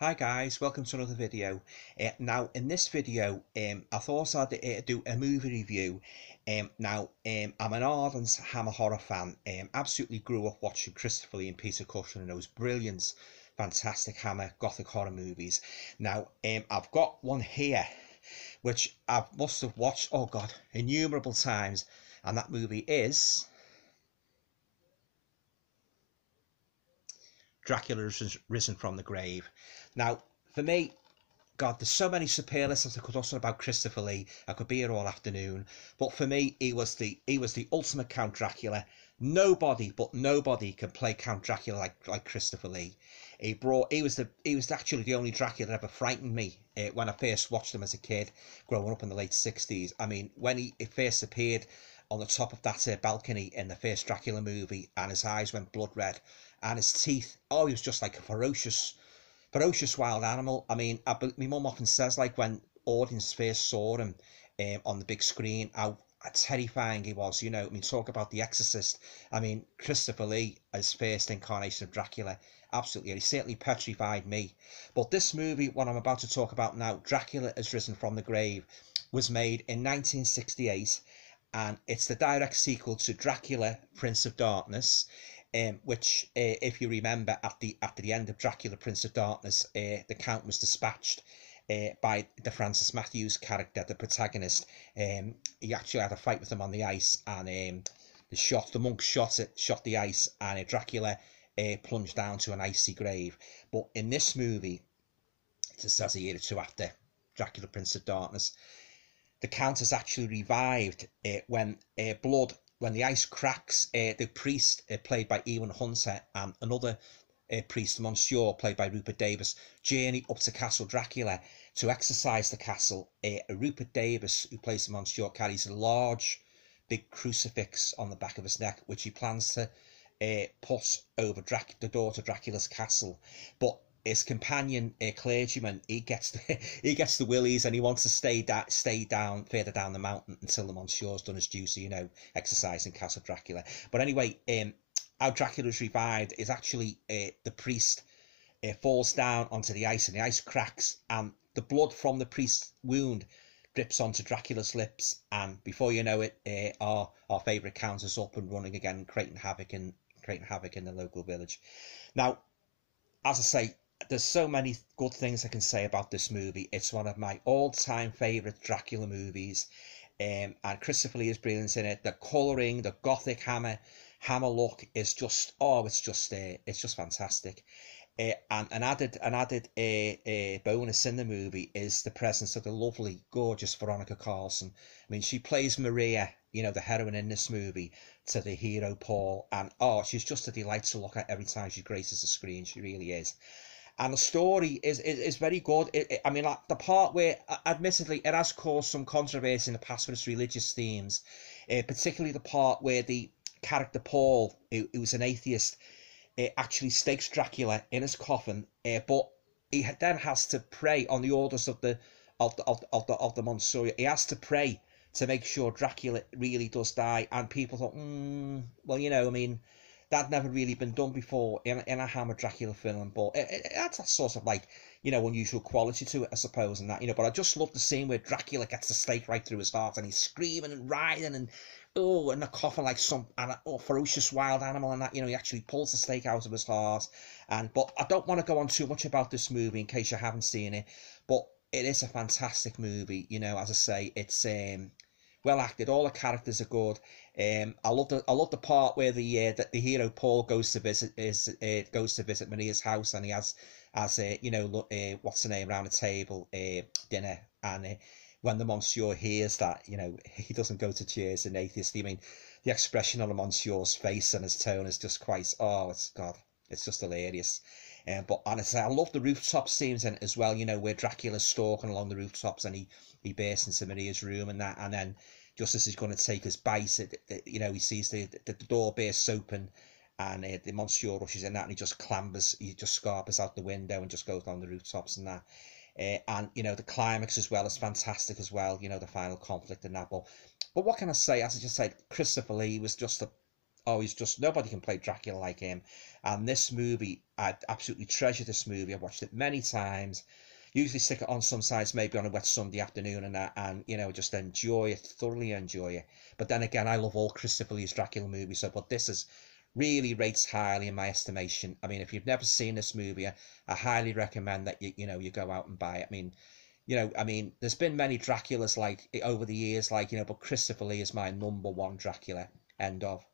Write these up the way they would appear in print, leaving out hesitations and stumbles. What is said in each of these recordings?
Hi guys, welcome to another video. Now in this video I thought I'd do a movie review. I'm an ardent Hammer horror fan. Absolutely grew up watching Christopher Lee and Peter Cushing and those brilliant, fantastic Hammer gothic horror movies. Now I've got one here which I must have watched, oh god, innumerable times, and that movie is Dracula Risen from the Grave. Now, for me, God, there's so many superlatives I could utter about Christopher Lee. I could be here all afternoon, but for me, he was the ultimate Count Dracula. Nobody can play Count Dracula like Christopher Lee. He was actually the only Dracula that ever frightened me when I first watched him as a kid, growing up in the late '60s. I mean, when he first appeared on the top of that balcony in the first Dracula movie, and his eyes went blood red, and his teeth, oh, he was just like a ferocious wild animal. I mean, my mum often says, like, when audience first saw him on the big screen, how terrifying he was. I mean, talk about The Exorcist. I mean, Christopher Lee, as first incarnation of Dracula, absolutely, he certainly petrified me. But this movie, what I'm about to talk about now, Dracula Has Risen from the Grave, was made in 1968, and it's the direct sequel to Dracula, Prince of Darkness, which, if you remember, after the end of Dracula, Prince of Darkness, the Count was dispatched by the Francis Matthews character, the protagonist. He actually had a fight with him on the ice, and the monk shot the ice, and Dracula plunged down to an icy grave. But in this movie, it says a year or two after Dracula, Prince of Darkness, the Count is actually revived when the ice cracks. The priest, played by Ewan Hunter, and another priest, Monsieur, played by Rupert Davis, journey up to Castle Dracula to exorcise the castle. Rupert Davis, who plays the Monsieur, carries a large, big crucifix on the back of his neck, which he plans to put over the door to Dracula's castle. But his companion, clergyman, he gets the willies, and he wants to stay down further down the mountain until the Monsieur's done his duty, exercising Castle Dracula. But anyway, how Dracula is revived is actually the priest falls down onto the ice, and the ice cracks, and the blood from the priest's wound drips onto Dracula's lips, and before you know it, our favourite Count is up and running again, creating havoc in the local village. Now, as I say, there's so many good things I can say about this movie. It's one of my all-time favourite Dracula movies, and Christopher Lee is brilliant in it. The colouring, the gothic hammer look is just, it's just fantastic. And an added bonus in the movie is the presence of the lovely, gorgeous Veronica Carlson. I mean, she plays Maria, the heroine in this movie, to the hero Paul, and she's just a delight to look at every time she graces the screen. She really is. And the story is very good. I mean, like, the part where, admittedly, it has caused some controversy in the past with its religious themes, particularly the part where the character Paul, who's an atheist, actually stakes Dracula in his coffin, but he then has to pray on the orders of the Monsieur. He has to pray to make sure Dracula really does die, and people thought, well, I mean, that never really been done before in a Hammer Dracula film, but it adds that sort of, like, unusual quality to it, I suppose, and that, but I just love the scene where Dracula gets the stake right through his heart, and he's screaming and writhing, and in the coffin like some ferocious wild animal, and that, he actually pulls the stake out of his heart. But I don't want to go on too much about this movie in case you haven't seen it, but it is a fantastic movie. As I say, it's well acted. All the characters are good. I love the part where the hero Paul goes to visit Maria's house, and he has what's the name, around the table, dinner, and when the Monsieur hears that, he doesn't go to cheers an atheist. I mean, the expression on the Monsieur's face and his tone is just quite, it's just hilarious. But honestly, I love the rooftop scenes in it as well, where Dracula's stalking along the rooftops, and he bursts into Maria's room, and that, and then just as he's going to take his bite, he sees the door bursts open, and the Monsieur rushes in, that, and he just scarpers out the window and just goes down the rooftops and that. And the climax as well is fantastic as well, the final conflict and that. But what can I say? As I just said, Christopher Lee was just oh, he's just, nobody can play Dracula like him. And this movie, I absolutely treasure this movie. I've watched it many times. Usually stick it on some sides, maybe on a wet Sunday afternoon, and you know, just enjoy it, thoroughly enjoy it. But then again, I love all Christopher Lee's Dracula movies, so but this is really rates highly in my estimation. I mean, if you've never seen this movie, I highly recommend that you know you go out and buy it. I mean, you know, I mean, there's been many Draculas like over the years, like, you know, but Christopher Lee is my number one Dracula. End of.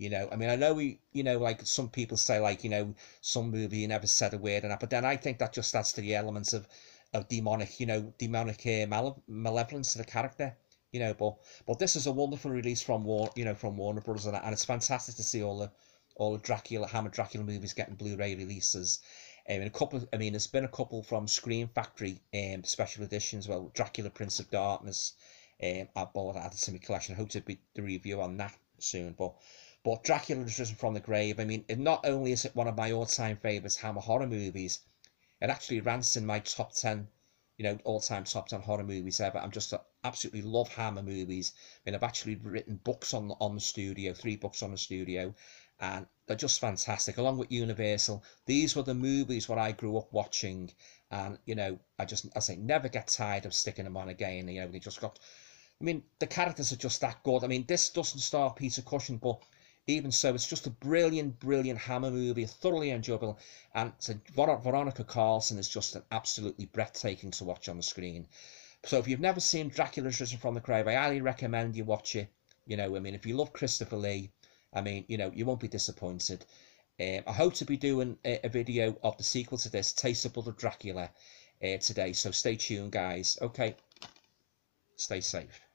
You know, I mean, I know we, you know, like some people say, like, you know, some movie you never said a word and that, but then I think that just adds to the elements of demonic, you know, demonic malevolence to the character. You know, but this is a wonderful release from you know, from Warner Brothers, and it's fantastic to see all the Dracula, Hammer Dracula movies getting Blu-ray releases. And a couple, I mean, there's been a couple from Screen Factory, special editions. Well, Dracula, Prince of Darkness, I bought added to my collection. I hope to be the review on that soon. But Dracula has Risen from the Grave. I mean, not only is it one of my all-time favourites Hammer horror movies, it actually ranks in my top 10, you know, all-time top 10 horror movies ever. I'm just absolutely love Hammer movies. I mean, I've actually written books on the studio, 3 books on the studio, and they're just fantastic. Along with Universal, these were the movies what I grew up watching, and you know, I say never get tired of sticking them on again. You know, they just got. I mean, the characters are just that good. I mean, this doesn't star Peter Cushing, but even so, it's just a brilliant, brilliant Hammer movie, thoroughly enjoyable. And so Veronica Carlson is just an absolutely breathtaking to watch on the screen. So if you've never seen Dracula's Risen from the Grave, I highly recommend you watch it. You know, I mean, if you love Christopher Lee, I mean, you know, you won't be disappointed. I hope to be doing a video of the sequel to this, Taste of Blood of Dracula, today. So stay tuned, guys. Okay, stay safe.